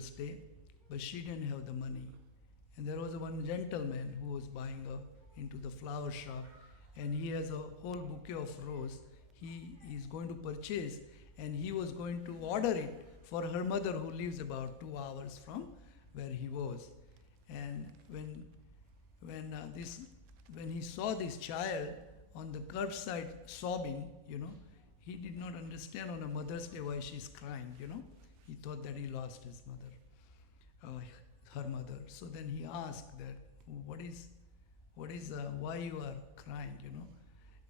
stay, but she didn't have the money. And there was one gentleman who was buying into the flower shop, and he has a whole bouquet of rose. He is going to purchase, and he was going to order it for her mother, who lives about 2 hours from where he was. And when he saw this child on the curbside sobbing, he did not understand on a Mother's Day why she's crying. He thought that he lost his mother, her mother. So then he asked that, why you are crying,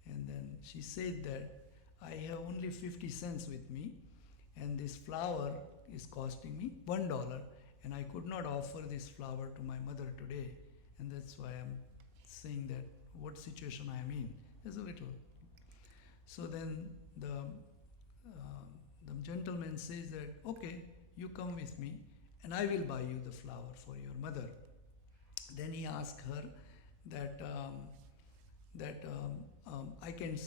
And then she said that, I have only 50 cents with me, and this flower is costing me $1, and I could not offer this flower to my mother today, and that's why I'm saying that what situation I am in. There's a little. So then the gentleman says that, okay, you come with me, and I will buy you the flower for your mother. Then he asked her that I can,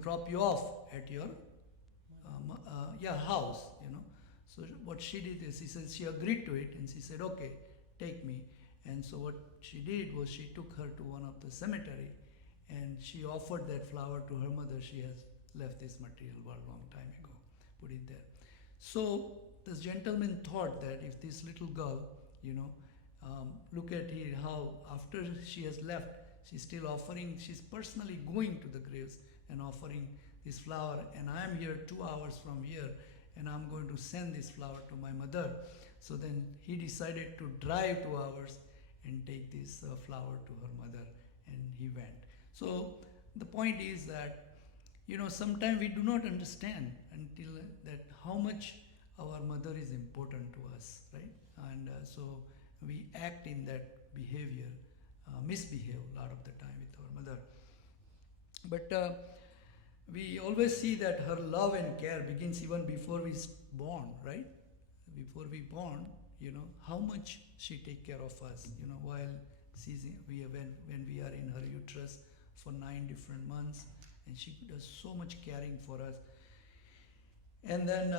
drop you off at your house, So what she did is, she agreed to it, and she said, okay, take me. And so what she did was, she took her to one of the cemetery, and she offered that flower to her mother. She has left this material world a long time ago, put it there. So this gentleman thought that if this little girl, look at her, how after she has left, she's still offering, she's personally going to the graves and offering this flower, and I am here 2 hours from here, and I'm going to send this flower to my mother. So then he decided to drive 2 hours and take this flower to her mother, and he went. So the point is that, sometimes we do not understand until that how much our mother is important to us, right? And so we act in that behavior, misbehave a lot of the time with our mother. But we always see that her love and care begins even before we born, right? Before we born, how much she take care of us, while when we are in her uterus for 9 different months, and she does so much caring for us. And then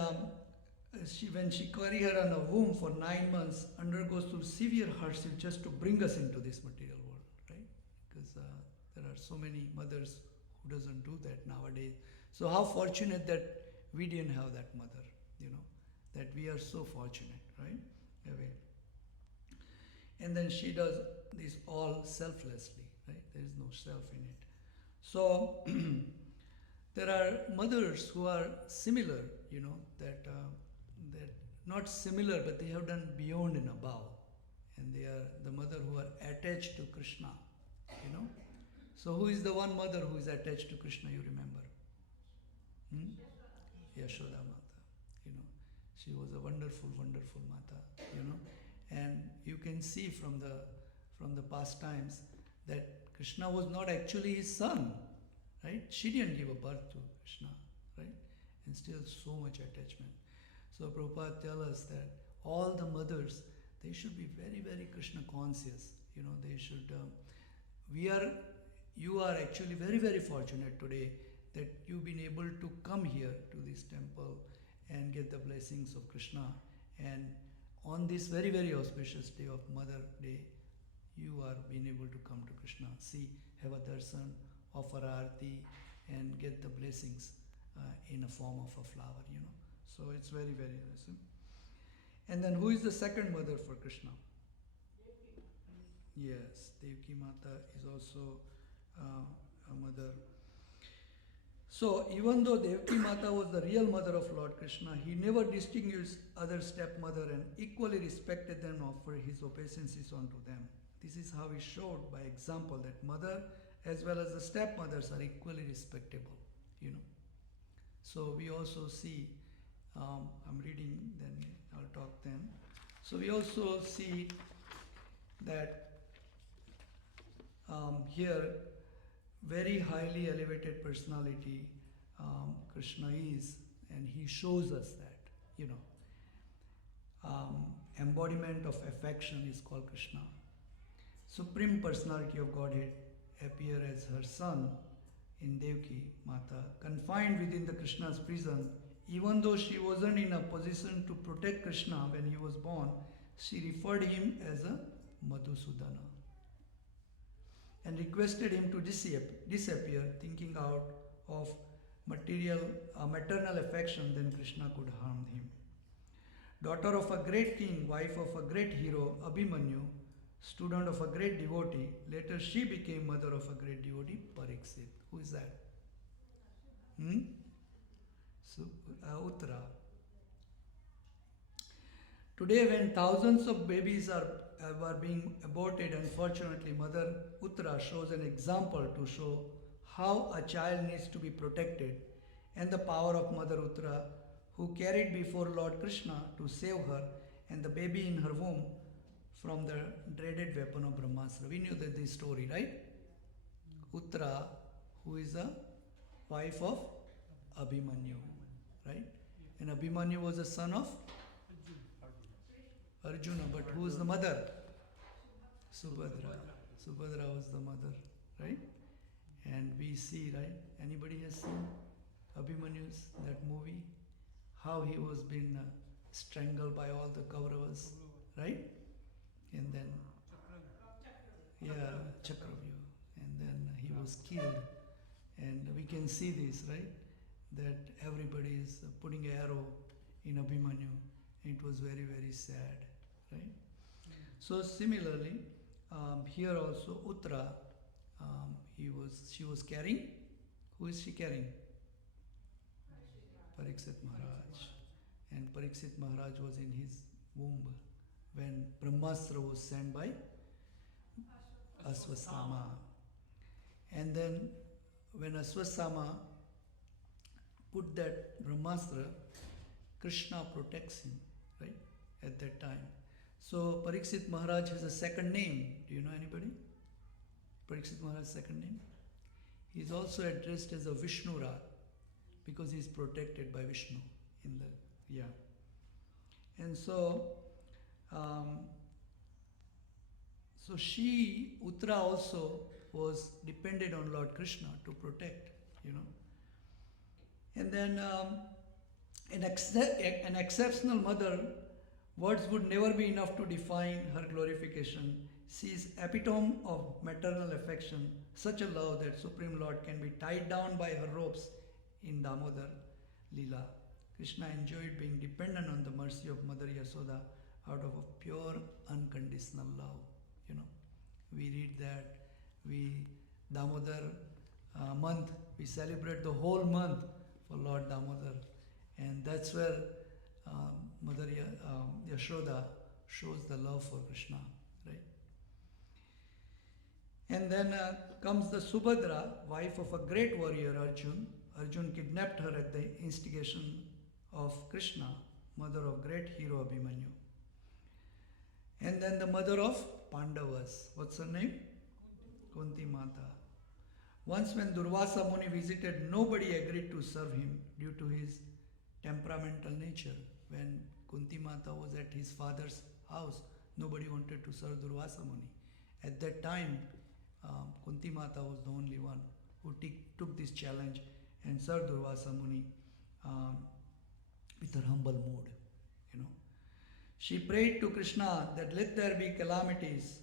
when she carry her on a womb for 9 months, undergoes through severe hardship just to bring us into this material world, right? Because there are so many mothers who doesn't do that nowadays. So how fortunate that we didn't have that mother, that we are so fortunate, right? Anyway. And then she does this all selflessly, right? There is no self in it. So there are mothers who are similar, that not similar, but they have done beyond and above. And they are the mother who are attached to Krishna, So who is the one mother who is attached to Krishna, you remember? Yashoda Mata, She was a wonderful, wonderful Mata, And you can see from the past times that Krishna was not actually his son, right? She didn't give a birth to Krishna, right? And still so much attachment. So Prabhupada tells us that all the mothers, they should be very, very Krishna conscious. They should, you are actually very, very fortunate today that you've been able to come here to this temple and get the blessings of Krishna. And on this very, very auspicious day of Mother Day, you are being able to come to Krishna, see, have a darshan, offer arati, and get the blessings in a form of a flower, So it's very, very awesome. And then who is the second mother for Krishna? Devaki. Yes, Devaki Mata is also a mother. So even though Devaki Mata was the real mother of Lord Krishna, he never distinguished other stepmother and equally respected them and offered his obeisances unto them. This is how he showed by example that mother as well as the stepmothers are equally respectable, So we also see, I'm reading, then I'll talk then. So we also see that here, very highly elevated personality Krishna is, and he shows us that, embodiment of affection is called Krishna. Supreme personality of Godhead appear as her son in Devaki Mata, confined within the Krishna's prison, even though she wasn't in a position to protect Krishna when he was born, she referred him as a Madhusudana and requested him to disappear, thinking out of maternal affection, then Krishna could harm him. Daughter of a great king, wife of a great hero, Abhimanyu, student of a great devotee, later she became mother of a great devotee, Pariksit. Who is that? Uttara. Today, when thousands of babies are being aborted, unfortunately, Mother Uttara shows an example to show how a child needs to be protected, and the power of Mother Uttara, who carried before Lord Krishna to save her and the baby in her womb from the dreaded weapon of Brahmastra. We knew that this story, right? Uttara, who is the wife of Abhimanyu, right? And Abhimanyu was a son of Arjuna, but who is the mother? Subhadra. Subhadra was the mother, right? And we see, right? Anybody has seen Abhimanyu's, that movie? How he was being strangled by all the Kauravas, right? And then, yeah, Chakravyuh. And then he was killed. And we can see this, right? That everybody is putting an arrow in Abhimanyu. It was very, very sad, right? So similarly, here also Uttara, she was carrying. Who is she carrying? Pariksit Maharaj. And Pariksit Maharaj was in his womb when Brahmastra was sent by Aswasthama. And then when Aswasthama put that Brahmastra, Krishna protects him, right? At that time. So Pariksit Maharaj has a second name. Do you know anybody? Pariksit Maharaj's second name? He is also addressed as a Vishnurat because he is protected by Vishnu in the, yeah. And so, so she, Uttara also was dependent on Lord Krishna to protect, you know. And then an exceptional mother, words would never be enough to define her glorification. She is epitome of maternal affection, such a love that Supreme Lord can be tied down by her ropes in Damodar Leela. Krishna enjoyed being dependent on the mercy of Mother Yasoda out of a pure, unconditional love. You know, we read that, Damodar month, we celebrate the whole month for Lord Damodar. And that's where Mother Yashoda shows the love for Krishna, right? And then comes the Subhadra, wife of a great warrior Arjun. Arjun kidnapped her at the instigation of Krishna, mother of great hero Abhimanyu. And then the mother of Pandavas. What's her name? Kunti Mata. Once when Durvasa Muni visited, nobody agreed to serve him due to his temperamental nature. When Kunti Mata was at his father's house, nobody wanted to serve Durvasa Muni. At that time, Kunti Mata was the only one who took this challenge and served Durvasa Muni with her humble mood, you know. She prayed to Krishna that let there be calamities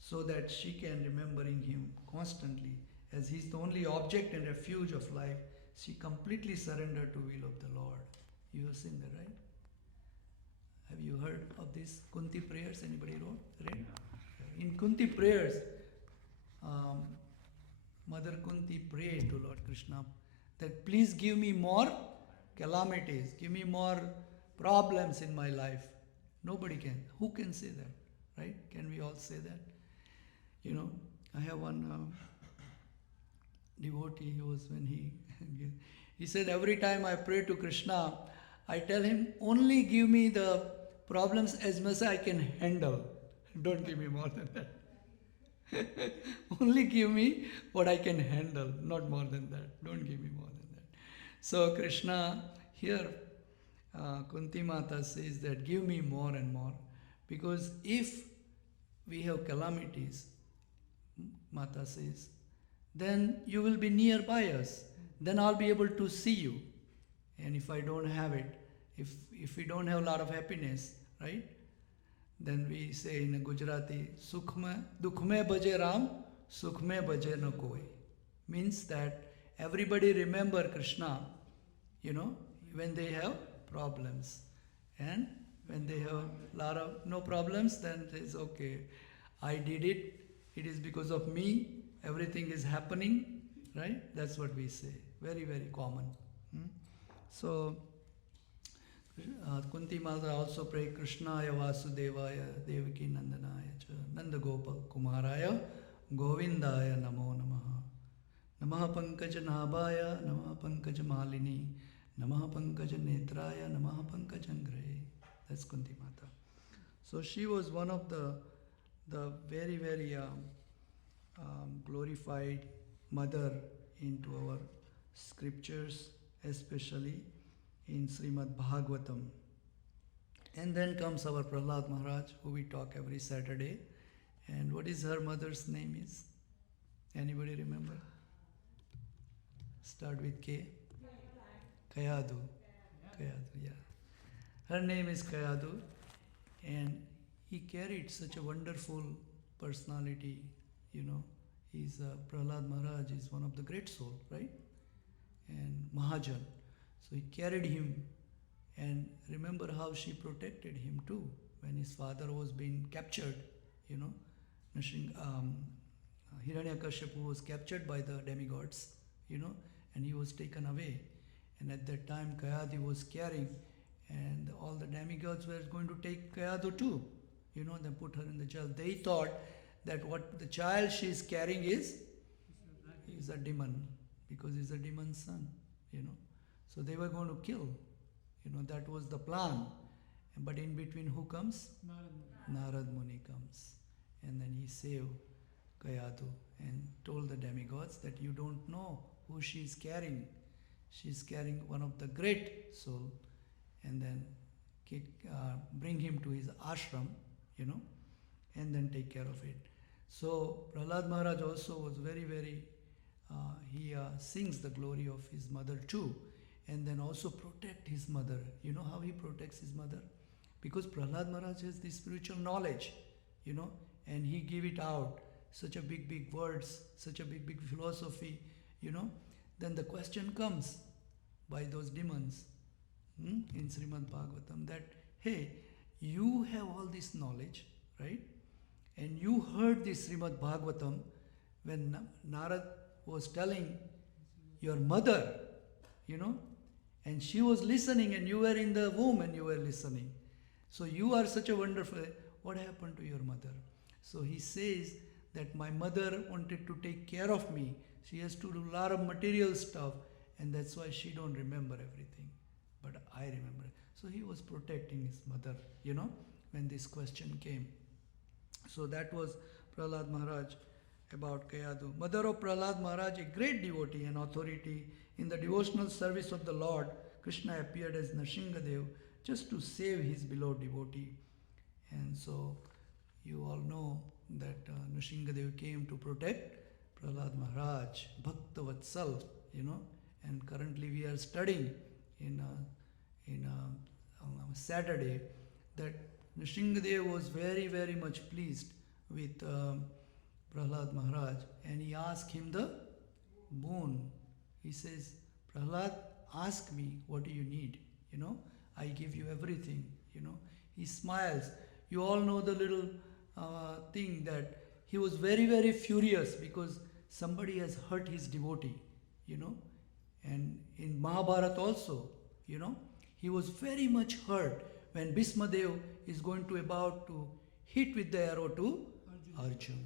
so that she can remembering him constantly. As he is the only object and refuge of life, she completely surrendered to will of the Lord. You have seen that, right? Have you heard of these Kunti prayers? Anybody read? In Kunti prayers, Mother Kunti prayed to Lord Krishna that please give me more calamities, give me more problems in my life. Nobody can. Who can say that, right? Can we all say that? You know, I have one devotee, he said every time I pray to Krishna, I tell him, only give me the problems as much as I can handle. Don't give me more than that. Only give me what I can handle, not more than that. Don't give me more than that. So Krishna here, Kunti Mata says that give me more and more, because if we have calamities, Mata says, then you will be nearby us. Then I'll be able to see you. And if I don't have it, if we don't have a lot of happiness, right? Then we say in Gujarati, Sukh mein, dukh mein bhaje Ram, sukh mein bhaje na koi. Means that everybody remember Krishna, when they have problems. And when they have lot of no problems, then it's okay. I did it. It is because of me. Everything is happening, right? That's what we say. Very, very common. So, Kunti Mata also pray Krishnaya Vasudevaya Devaki Nandanaya cha Nandagopa Kumaraya Govindaya Namo Namaha Namaha Pankaja Nabhaya Namaha Pankaja Malini Namaha Pankaja Netraya Namaha Pankajangre. That's Kunti Mata. So she was one of the very, very glorified mother into our scriptures, especially in Srimad Bhagavatam. And then comes our Prahlad Maharaj, who we talk every Saturday. And what is her mother's name is? Anybody remember? Start with K. Kayadu. Kayadu, yeah. Her name is Kayadu. And he carried such a wonderful personality, He's Prahlad Maharaj is one of the great soul, right? And Mahajan. So he carried him, and remember how she protected him too when his father was being captured. Hiranyakashipu was captured by the demigods, and he was taken away. And at that time, Kayadu was carrying, and all the demigods were going to take Kayadu too. They put her in the jail. They thought that what the child she is carrying is a demon, because he's a demon's son, So they were going to kill. That was the plan. But in between, who comes? Narad Muni comes. And then he saved Kayadu and told the demigods that you don't know who she is carrying. She is carrying one of the great soul. And then bring him to his ashram, and then take care of it. So Prahlad Maharaj also was very, very, he sings the glory of his mother too. And then also protect his mother. You know how he protects his mother? Because Prahlad Maharaj has this spiritual knowledge, and he gave it out. Such a big, big words, such a big, big philosophy, Then the question comes by those demons in Srimad Bhagavatam that, hey, you have all this knowledge, right? And you heard this Srimad Bhagavatam when Narad was telling your mother, and she was listening, and you were in the womb and you were listening. So you are such a wonderful, what happened to your mother? So he says that my mother wanted to take care of me. She has to do a lot of material stuff, and that's why she don't remember everything. But I remember. So he was protecting his mother, when this question came. So that was Prahlad Maharaj about Kayadu. Mother of Prahlad Maharaj, a great devotee and authority in the devotional service of the Lord, Krishna appeared as Nrsingadev just to save his beloved devotee. And so you all know that Nrsingadev came to protect Prahlad Maharaj, Bhakta Vatsal, and currently we are studying in Saturday that Nrsingadev was very, very much pleased with Prahlad Maharaj, and he asked him the boon. He says, Prahlad, ask me what do you need, I give you everything, He smiles. You all know the little thing that he was very, very furious because somebody has hurt his devotee, and in Mahabharata also, he was very much hurt when Bhismadev is going to about to hit with the arrow to Arjun.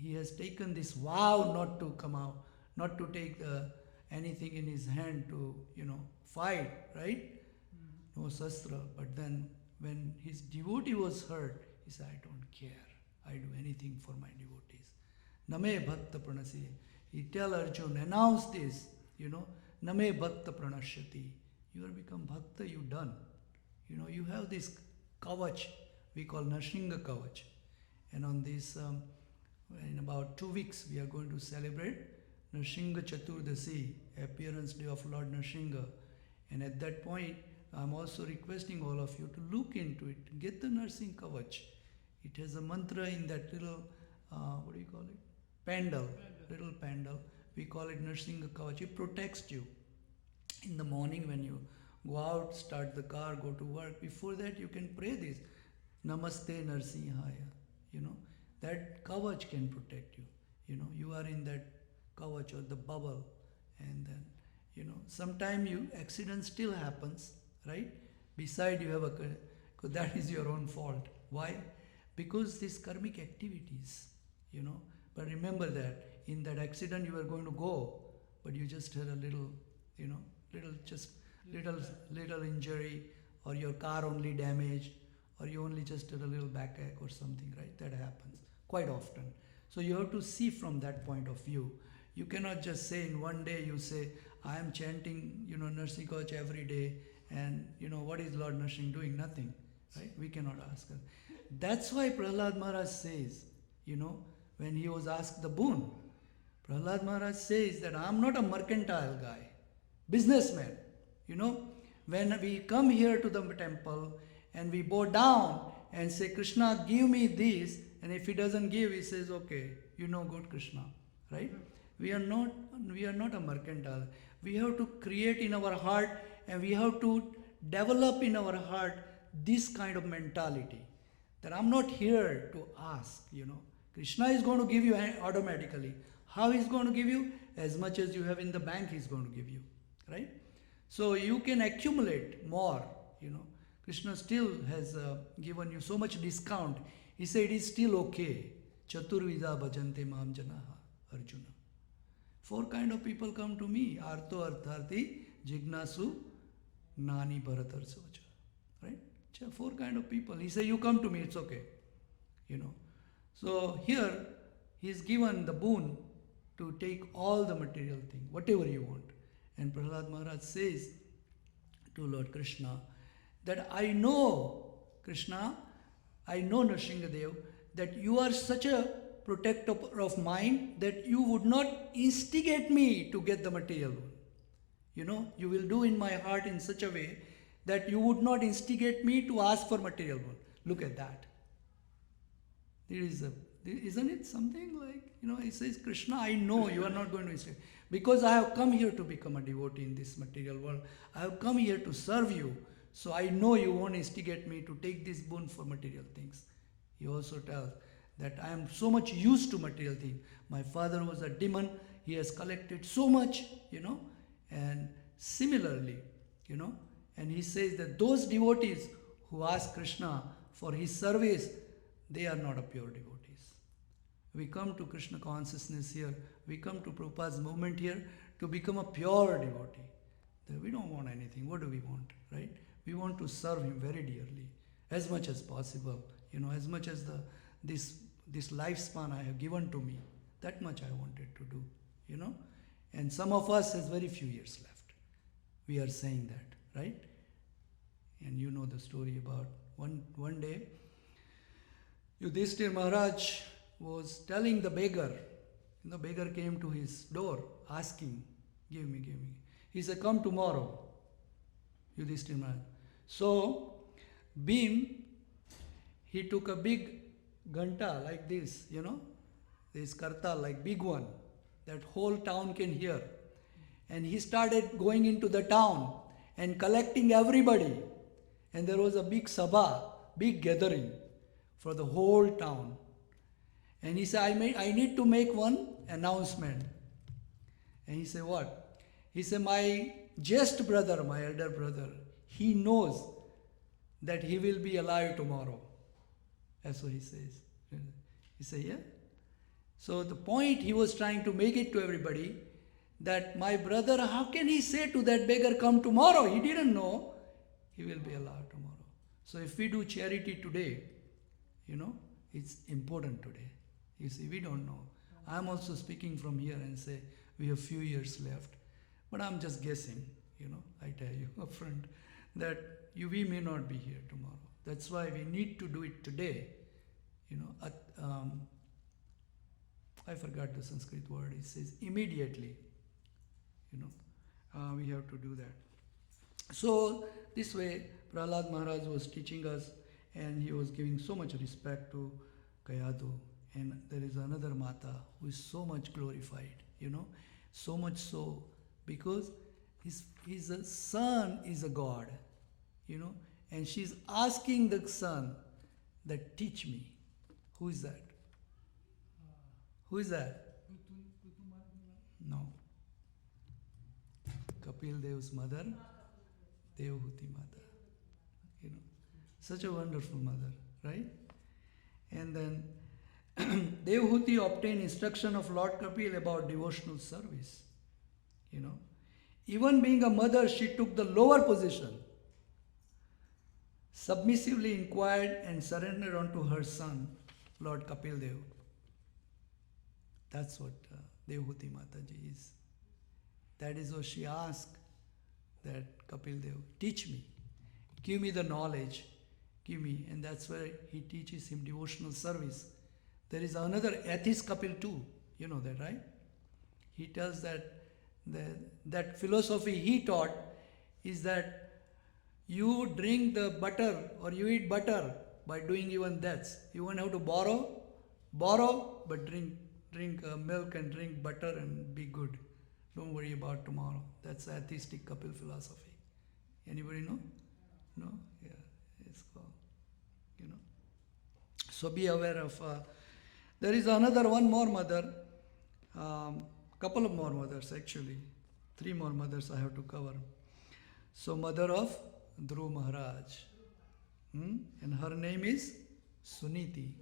He has taken this vow not to come out, not to take anything in his hand to, fight, right? No sastra. But then when his devotee was hurt, he said, I don't care. I do anything for my devotees. Name bhakta pranasi. He tell Arjun, announce this, Name bhakta pranashyati. You are become bhakta, you done. You have this kavach, we call Nrsinga kavach. And on this, in about 2 weeks, we are going to celebrate Nrsinga Chaturdasi, appearance day of Lord Nrsinga. And at that point, I'm also requesting all of you to look into it. Get the nursing kavach. It has a mantra in that little, what do you call it? Pandal. Little pandal. We call it nursing kavach. It protects you. In the morning when you go out, start the car, go to work, before that you can pray this. Namaste Narsimhaya. You know, that kavach can protect you. You know, you are in that kavach or the bubble, and then, you know, sometime accident still happens, right? Beside you have because that is your own fault. Why? Because these karmic activities, you know. But remember that in that accident you were going to go, but you just had a little, you know, little injury, or your car only damaged, or you only just had a little backache or something, right? That happens quite often. So you have to see from that point of view. You cannot just say in one day you say, I am chanting, you know, Nursing Coach every day, and you know, what is Lord Nursing doing? Nothing, right? We cannot ask her. That's why Prahlad Maharaj says, you know, when he was asked the boon, Prahlad Maharaj says that I am not a mercantile guy, businessman. You know, when we come here to the temple and we bow down and say, Krishna, give me this, and if he doesn't give, he says, okay, you know, good Krishna, right? We are not a mercantile. We have to create in our heart, and we have to develop in our heart this kind of mentality, that I'm not here to ask, you know. Krishna is going to give you automatically. How he's going to give you? As much as you have in the bank, he's going to give you, right? So you can accumulate more, you know. Krishna still has given you so much discount. He said it is still okay. Chaturvida bhajante mam janaha, Arjuna. 4 kind of people come to me. Arto artharthi, jignasu, gnani bharatar socha. Right? 4 kind of people. He said, you come to me, it's okay. You know. So here, he's given the boon to take all the material thing, whatever you want. And Prahlad Maharaj says to Lord Krishna that I know, Krishna, I know Nrsingadev, that you are such a protector of mine that you would not instigate me to get the material one. You know, you will do in my heart in such a way that you would not instigate me to ask for material one. Look at that. Isn't it something like, you know, he says, Krishna, I know you are not going to instigate. Because I have come here to become a devotee in this material world. I have come here to serve you. So I know you won't instigate me to take this boon for material things. He also tells that I am so much used to material things. My father was a demon. He has collected so much, you know. And similarly, you know, and he says that those devotees who ask Krishna for his service, they are not a pure devotees. We come to Krishna consciousness here. We come to Prabhupada's movement here to become a pure devotee. We don't want anything. What do we want, right? We want to serve him very dearly, as much as possible. You know, as much as this lifespan I have given to me, that much I wanted to do, you know. And some of us has very few years left. We are saying that, right? And you know the story about one day, Yudhishthir Maharaj was telling the beggar, the beggar came to his door asking, give me. He said, come tomorrow, Yudhishthir Maharaj. So, Bhim, he took a big ghanta like this, you know, this kartal, like big one, that whole town can hear. And he started going into the town and collecting everybody. And there was a big sabha, big gathering for the whole town. And he said, I need to make one announcement. And he said, what? He said, my just brother, my elder brother, he knows that he will be alive tomorrow. That's what he says. He said, yeah. So the point he was trying to make it to everybody, that my brother, how can he say to that beggar, come tomorrow? He didn't know he will be alive tomorrow. So if we do charity today, you know, it's important today. You see, we don't know. I'm also speaking from here and say, we have few years left. But I'm just guessing, you know, I tell you upfront, that we may not be here tomorrow. That's why we need to do it today. You know, I forgot the Sanskrit word. It says immediately. You know, we have to do that. So this way, Prahlad Maharaj was teaching us, and he was giving so much respect to Kayadu. And there is another Mata who is so much glorified, so much so because his son is a god, and she's asking the son that teach me. Who is that? Who is that? No. Kapil Dev's mother, Devhuti Mata. You know, such a wonderful mother, right? And then Devhuti obtained instruction of Lord Kapil about devotional service. You know, even being a mother, she took the lower position, submissively inquired and surrendered unto her son, Lord Kapil Dev. That's what Devhuti Mataji is. That is what she asked that Kapil Dev, teach me, give me the knowledge, give me, and that's where he teaches him devotional service. There is another atheist Kapil too, you know that, right? He tells that that philosophy he taught is that you drink the butter or you eat butter by doing even that. You won't have to borrow, but drink milk and drink butter and be good. Don't worry about tomorrow. That's atheistic Kapil philosophy. Anybody know? No? Yeah, it's called, So be aware of. There is one more mother, couple of more mothers actually. 3 more mothers I have to cover. So mother of Dhruv Maharaj. And her name is Suniti.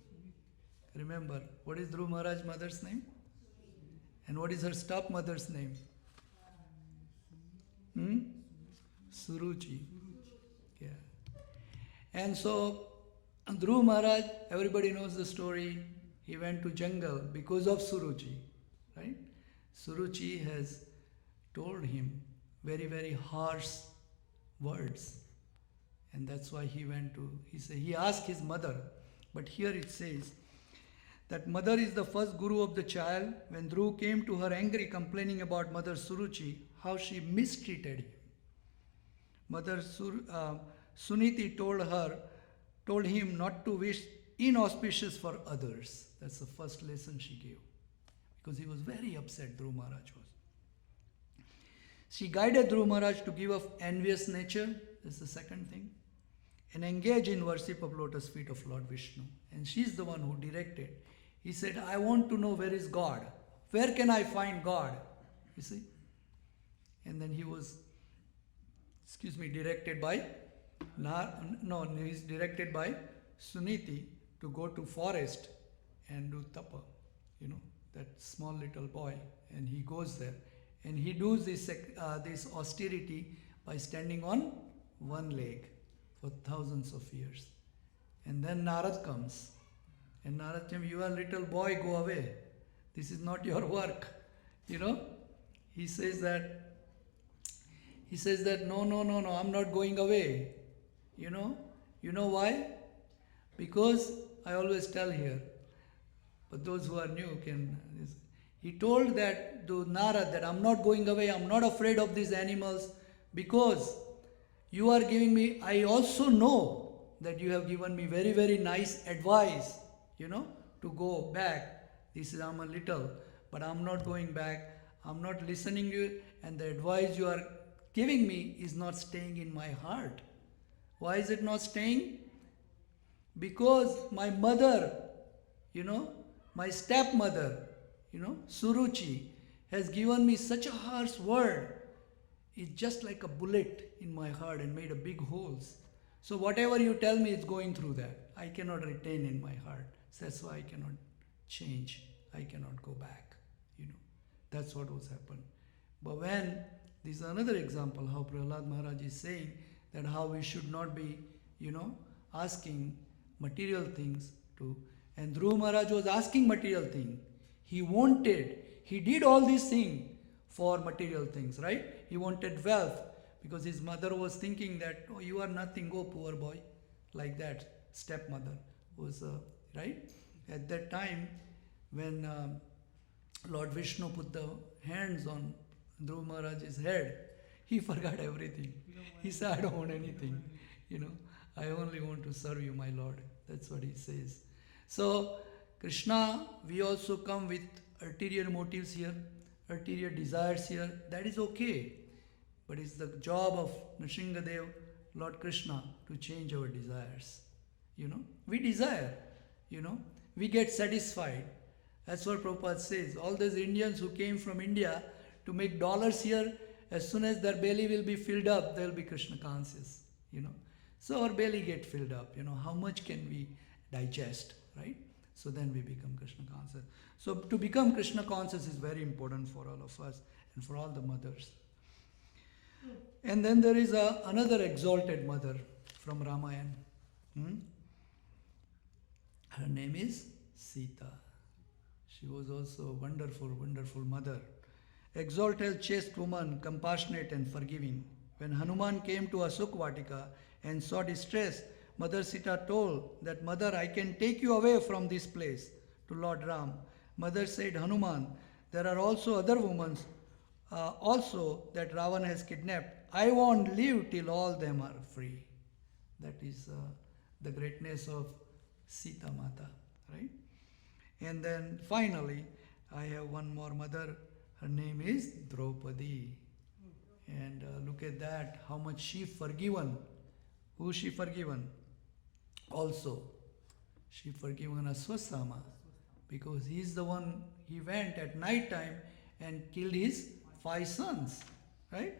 Remember, what is Dhruv Maharaj's mother's name? And what is her stepmother's name? Suruchi. Yeah. And so Dhruv Maharaj, everybody knows the story. He went to jungle because of Suruchi, right? Suruchi has told him very, very harsh words. And that's why he asked his mother. But here it says that mother is the first guru of the child. When Dhruv came to her angry, complaining about mother Suruchi, how she mistreated him. Mother Suniti told him not to wish inauspicious for others. That's the first lesson she gave. Because he was very upset, Dhruv Maharaj was. She guided Dhruv Maharaj to give up envious nature. That's the second thing. And engage in worship of lotus feet of Lord Vishnu. And she's the one who directed. He said, I want to know where is God. Where can I find God? You see? And then he was, directed by, he's directed by Suniti to go to forest and do tapa. That small little boy. And he goes there. And he does this austerity by standing on one leg for thousands of years. And then Narad comes. And Narad tells him, you are a little boy, go away. This is not your work. He says that, no, I'm not going away. You know why? Because I always tell here, but those who are new can, he told that to Narad that I'm not going away, I'm not afraid of these animals because you are giving me, I also know that you have given me very, very nice advice, to go back. I'm a little, but I'm not going back. I'm not listening to you, and the advice you are giving me is not staying in my heart. Why is it not staying? Because my mother, my stepmother, Suruchi, has given me such a harsh word. It's just like a bullet in my heart and made a big holes. So whatever you tell me is going through that. I cannot retain in my heart. So that's why I cannot change. I cannot go back. That's what was happened. But when, this is another example how Prahlad Maharaj is saying that how we should not be, asking material things to. And Dhruv Maharaj was asking material things. He did all these things for material things, right? He wanted wealth because his mother was thinking that, oh, you are nothing, go poor boy. Like that, stepmother was, right? At that time, when Lord Vishnu put the hands on Dhruv Maharaj's head, he forgot everything. He said, I don't want anything. You know, I only want to serve you, my Lord. That's what he says. So, Krishna, we also come with ulterior motives here, ulterior desires here. That is okay. But it's the job of Nrsingadev, Lord Krishna, to change our desires. You know, we desire, you know, we get satisfied. That's what Prabhupada says. All those Indians who came from India to make dollars here, as soon as their belly will be filled up, they'll be Krishna conscious, you know. So our belly get filled up, you know, how much can we digest, right? So then we become Krishna conscious. So to become Krishna conscious is very important for all of us and for all the mothers. And then there is another exalted mother from Ramayana. Her name is Sita. She was also a wonderful, wonderful mother. Exalted, chaste woman, compassionate and forgiving. When Hanuman came to Asukvatika and saw distress, Mother Sita told that, Mother, I can take you away from this place to Lord Ram. Mother said, Hanuman, there are also other women also that Ravan has kidnapped. I won't live till all them are free. That is the greatness of Sita Mata, right? And then finally, I have one more mother. Her name is Draupadi. And look at that, how much she forgiven. Who she forgiven? Also, she forgiven Aswasthama, because he is the one, he went at night time and killed his 5 sons, right?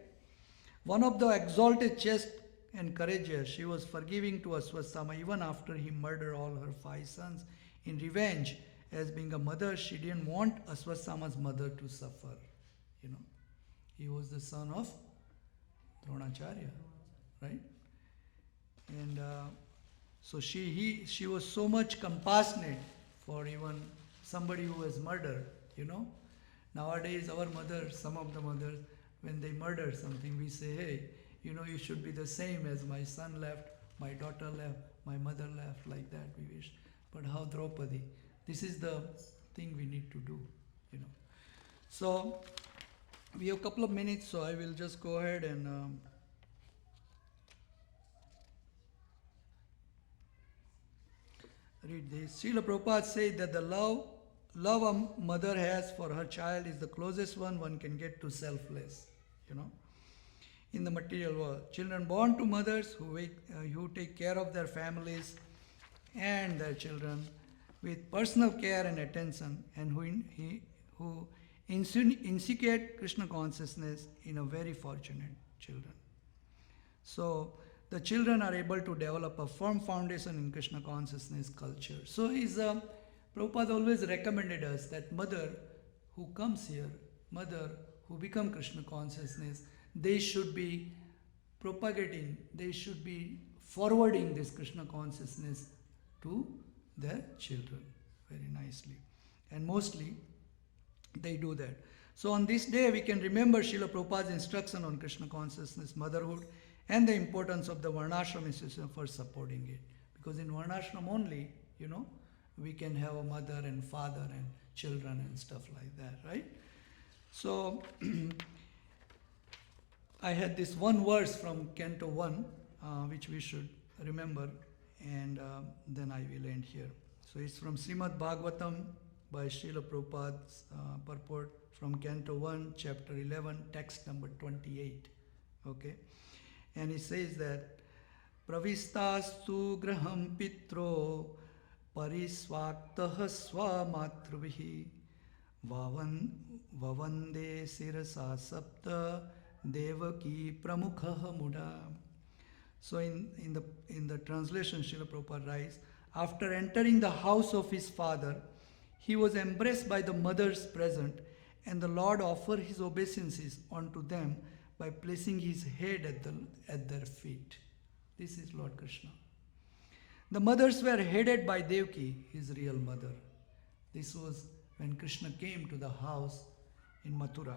One of the exalted, chaste and courageous, she was forgiving to Aswasthama even after he murdered all her 5 sons. In revenge, as being a mother, she didn't want Aswasthama's mother to suffer. You know, he was the son of Dronacharya, right? And so she was so much compassionate for even somebody who was murdered, you know. Nowadays, our mothers, some of the mothers, when they murder something, we say, hey, you know, you should be the same as my son left, my daughter left, my mother left, like that we wish. But how Draupadi? This is the thing we need to do, you know. So, we have a couple of minutes, so I will just go ahead and read this. Srila Prabhupada said that the love a mother has for her child is the closest one can get to selfless, you know, in the material world. Children born to mothers who take care of their families and their children with personal care and attention, and who instigate Krishna consciousness in a very fortunate children. So the children are able to develop a firm foundation in Krishna consciousness culture. So Prabhupada always recommended us that mother who comes here, mother who become Krishna consciousness, they should be propagating, they should be forwarding this Krishna consciousness to their children very nicely. And mostly they do that. So on this day we can remember Srila Prabhupada's instruction on Krishna consciousness, motherhood, and the importance of the Varnashram institution for supporting it. Because in Varnashram only, you know, we can have a mother and father and children and stuff like that, right? So I had this one verse from Canto 1, which we should remember, and then I will end here. So it's from Srimad Bhagavatam by Srila Prabhupada's purport from Canto 1, chapter 11, text number 28. Okay? And it says that Pravistastu graham pitro parisvaktah swamatruvihi vavande sirasa sapta devaki pramukha muda. So in the translation, Srila Prabhupada writes, after entering the house of his father, he was embraced by the mothers present, and the Lord offered his obeisances unto them by placing his head at their feet. This is Lord Krishna. The mothers were headed by Devaki, his real mother. This was when Krishna came to the house in Mathura.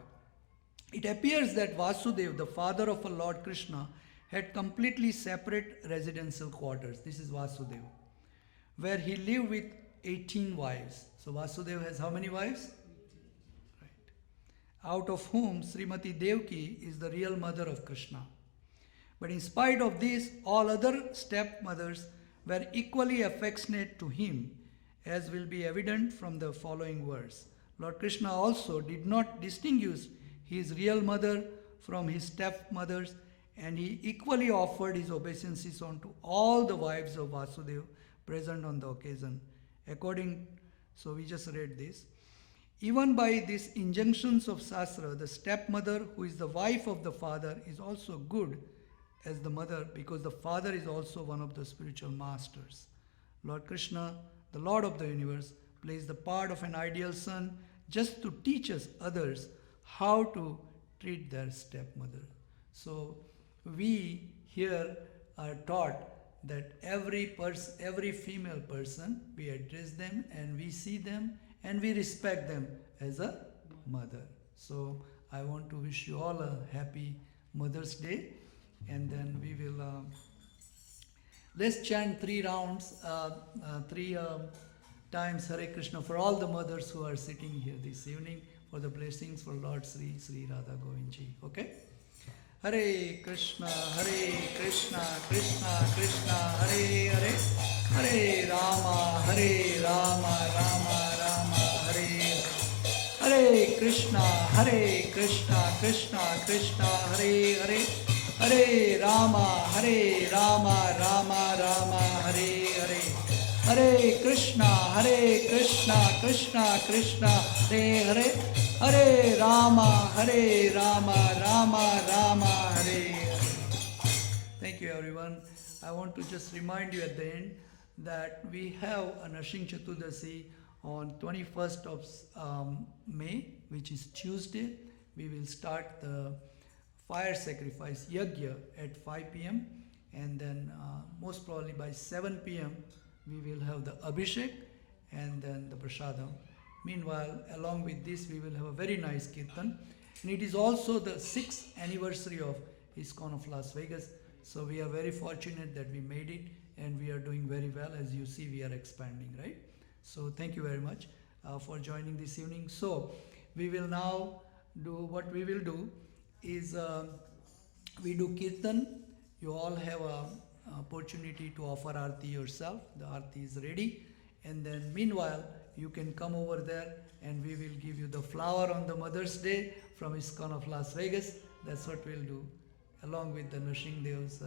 It appears that Vasudeva, the father of our Lord Krishna, had completely separate residential quarters. This is Vasudeva, where he lived with 18 wives. So Vasudeva has how many wives? 18. Right. Out of whom Srimati Devaki is the real mother of Krishna. But in spite of this, all other stepmothers were equally affectionate to him, as will be evident from the following verse. Lord Krishna also did not distinguish his real mother from his stepmothers, and he equally offered his obeisances unto all the wives of Vasudeva present on the occasion. So we just read this. Even by these injunctions of Shastra, the stepmother, who is the wife of the father, is also good as the mother, because the father is also one of the spiritual masters. Lord Krishna, the Lord of the universe, plays the part of an ideal son just to teach us others how to treat their stepmother. So we here are taught that every female person, we address them and we see them and we respect them as a mother. So I want to wish you all a happy Mother's Day, and then we will let's chant 3 rounds, 3 times Hare Krishna for all the mothers who are sitting here this evening, for the blessings for Lord Sri Radha Govind Ji. Okay? Hare Krishna, Krishna Krishna, Hare Hare, Hare Rama, Rama Rama, Hare Hare. Hare Krishna, Krishna Krishna, Hare Hare, Hare Rama, Rama Rama, Hare Hare. Hare Krishna, Krishna Krishna, Hare Hare, Hare Rama, Rama Rama, Hare Hare. Thank you, everyone. I want to just remind you at the end that we have a Nrsimha Chaturdasi on 21st of May, which is Tuesday. We will start the fire sacrifice yajna at 5 p.m. and then most probably by 7 p.m. we will have the Abhishek and then the Prasadam. Meanwhile, along with this, we will have a very nice Kirtan. And it is also the 6th anniversary of ISKCON of Las Vegas. So we are very fortunate that we made it and we are doing very well. As you see, we are expanding, right? So thank you very much for joining this evening. So we will now do what we will do is we do Kirtan. You all have an opportunity to offer Aarti yourself. The Aarti is ready. And then meanwhile, you can come over there and we will give you the flower on the Mother's Day from ISKCON of Las Vegas. That's what we'll do along with the Nrsimha Dev's